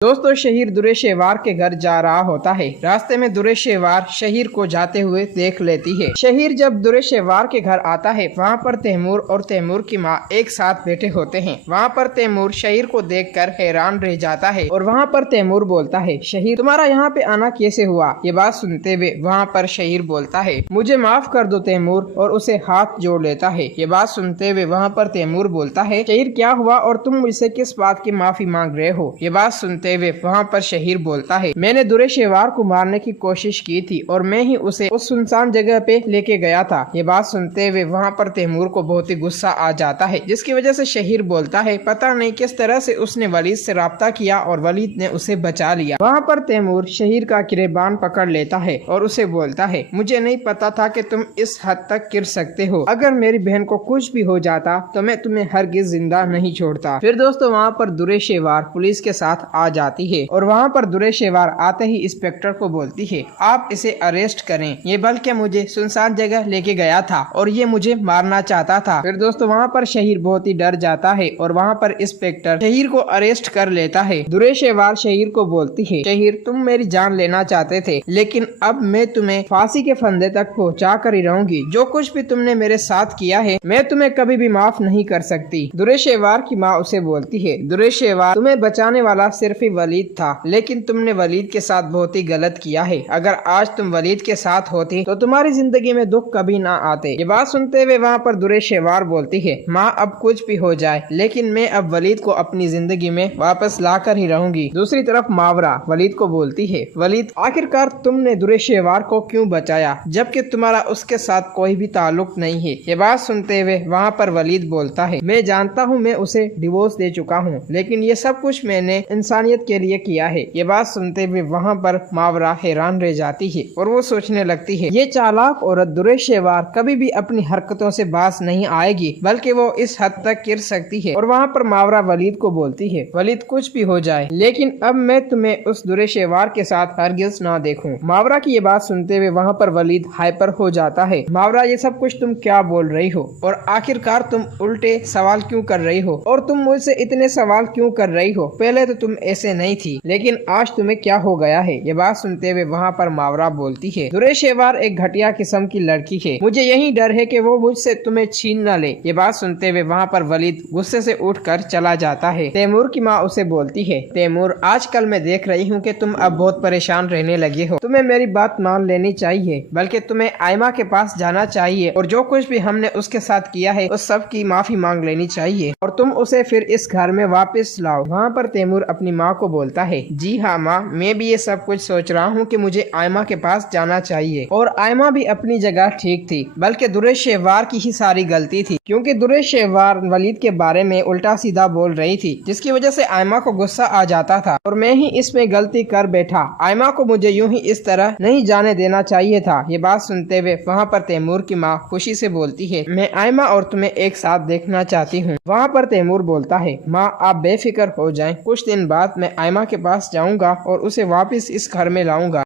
दोस्तों, शहीर दुरेशेवार के घर जा रहा होता है। रास्ते में दुरेशेवार शहीर को जाते हुए देख लेती है। शहीर जब दुरेशेवार के घर आता है, वहाँ पर तैमूर और तैमूर की माँ एक साथ बैठे होते हैं। वहाँ पर तैमूर शहीर को देखकर हैरान रह जाता है और वहाँ पर तैमूर बोलता है, शहीर तुम्हारा यहाँ पे आना कैसे हुआ? ये बात सुनते हुए वहाँ पर शहीर बोलता है, मुझे माफ कर दो तैमूर, और उसे हाथ जोड़ लेता है। ये बात सुनते हुए वहाँ पर तैमूर बोलता है, शहीर क्या हुआ और तुम मुझसे किस बात की माफी मांग रहे हो? ये बात सुनते वहाँ पर शहीर बोलता है, मैंने दुरेशेवार को मारने की कोशिश की थी और मैं ही उसे उस सुनसान जगह पे लेके गया था। ये बात सुनते हुए वहाँ पर तैमूर को बहुत ही गुस्सा आ जाता है, जिसकी वजह से शहीर बोलता है, पता नहीं किस तरह से उसने वलीद से राब्ता किया और वलीद ने उसे बचा लिया। वहाँ पर तैमूर शहीर का गिरेबान पकड़ लेता है और उसे बोलता है, मुझे नहीं पता था कि तुम इस हद तक गिर सकते हो। अगर मेरी बहन को कुछ भी हो जाता तो मैं तुम्हें हरगिज जिंदा नहीं छोड़ता। फिर दोस्तों वहाँ पर दुरेशेवार पुलिस के साथ आ जाती है और वहाँ पर दुरेशेवार आते ही इंस्पेक्टर को बोलती है, आप इसे अरेस्ट करें, ये बल्कि मुझे सुनसान जगह लेके गया था और ये मुझे मारना चाहता था। फिर दोस्तों वहाँ पर शहीर बहुत ही डर जाता है और वहाँ पर इंस्पेक्टर शहीर को अरेस्ट कर लेता है। दुरेशेवार शहीर को बोलती है, शहीर तुम मेरी जान लेना चाहते थे, लेकिन अब मैं तुम्हें फांसी के फंदे तक पहुँचा कर ही रहूंगी। जो कुछ भी तुमने मेरे साथ किया है मैं तुम्हें कभी भी माफ नहीं कर सकती। दुरेशेवार की माँ उसे बोलती है, दुरेशेवार तुम्हें बचाने वाला सिर्फ ही वलीद था, लेकिन तुमने वलीद के साथ बहुत ही गलत किया है। अगर आज तुम वलीद के साथ होती तो तुम्हारी जिंदगी में दुख कभी ना आते। ये बात सुनते हुए वहाँ पर दुरेशेवार बोलती है, माँ अब कुछ भी हो जाए, लेकिन मैं अब वलीद को अपनी जिंदगी में वापस लाकर ही रहूंगी। दूसरी तरफ मावरा वलीद को बोलती है, वलीद आखिरकार तुमने दुरेशेवार को क्यों बचाया, जबकि तुम्हारा उसके साथ कोई भी ताल्लुक नहीं है। ये बात सुनते हुए वहाँ पर वलीद बोलता है, मैं जानता हूँ मैं उसे डिवोर्स दे चुका हूँ, लेकिन ये सब कुछ मैंने इंसानियत के लिए किया है। ये बात सुनते हुए वहाँ पर मावरा हैरान रह जाती है और वो सोचने लगती है, ये चालाक औरत दुरेशेवार कभी भी अपनी हरकतों से बाज नहीं आएगी, बल्कि वो इस हद तक गिर सकती है। और वहाँ पर मावरा वलीद को बोलती है, वलीद कुछ भी हो जाए, लेकिन अब मैं तुम्हें उस दुरेशेवार के साथ हरगिज ना देखूं। मावरा की ये बात सुनते हुए वहाँ पर वलीद हाइपर हो जाता है, मावरा ये सब कुछ तुम क्या बोल रही हो और आखिरकार तुम उल्टे सवाल क्यों कर रही हो और तुम मुझसे इतने सवाल क्यों कर रही हो? पहले तो तुम ऐसे नहीं थी, लेकिन आज तुम्हें क्या हो गया है? ये बात सुनते हुए वहाँ पर मावरा बोलती है, दुरेशेवार एक घटिया किस्म की लड़की है, मुझे यही डर है कि वो मुझसे तुम्हें छीन न ले। ये बात सुनते हुए वहाँ पर वलीद गुस्से से उठकर चला जाता है। तैमूर की माँ उसे बोलती है, तैमूर आजकल मैं देख रही हूँ कि तुम अब बहुत परेशान रहने लगे हो, तुम्हें मेरी बात मान लेनी चाहिए, बल्कि तुम्हें आयमा के पास जाना चाहिए और जो कुछ भी हमने उसके साथ किया है उस सब की माफी मांग लेनी चाहिए और तुम उसे फिर इस घर में वापस लाओ। वहाँ पर तैमूर अपनी माँ को बोलता है, जी हाँ माँ, मैं भी ये सब कुछ सोच रहा हूँ कि मुझे आयमा के पास जाना चाहिए और आयमा भी अपनी जगह ठीक थी, बल्कि दुरेशेवार की ही सारी गलती थी, क्योंकि दुरेशेवार वलीद के बारे में उल्टा सीधा बोल रही थी, जिसकी वजह से आयमा को गुस्सा आ जाता था और मैं ही इसमें गलती कर बैठा। आयमा को मुझे यूं ही इस तरह नहीं जाने देना चाहिए था। ये बात सुनते हुए वहाँ पर तैमूर की माँ खुशी से बोलती है, मैं आयमा और तुम्हें एक साथ देखना चाहती हूँ। वहाँ पर तैमूर बोलता है, माँ आप बेफिक्र हो जाएं, कुछ दिन बाद मैं आयमा के पास जाऊंगा और उसे वापस इस घर में लाऊंगा।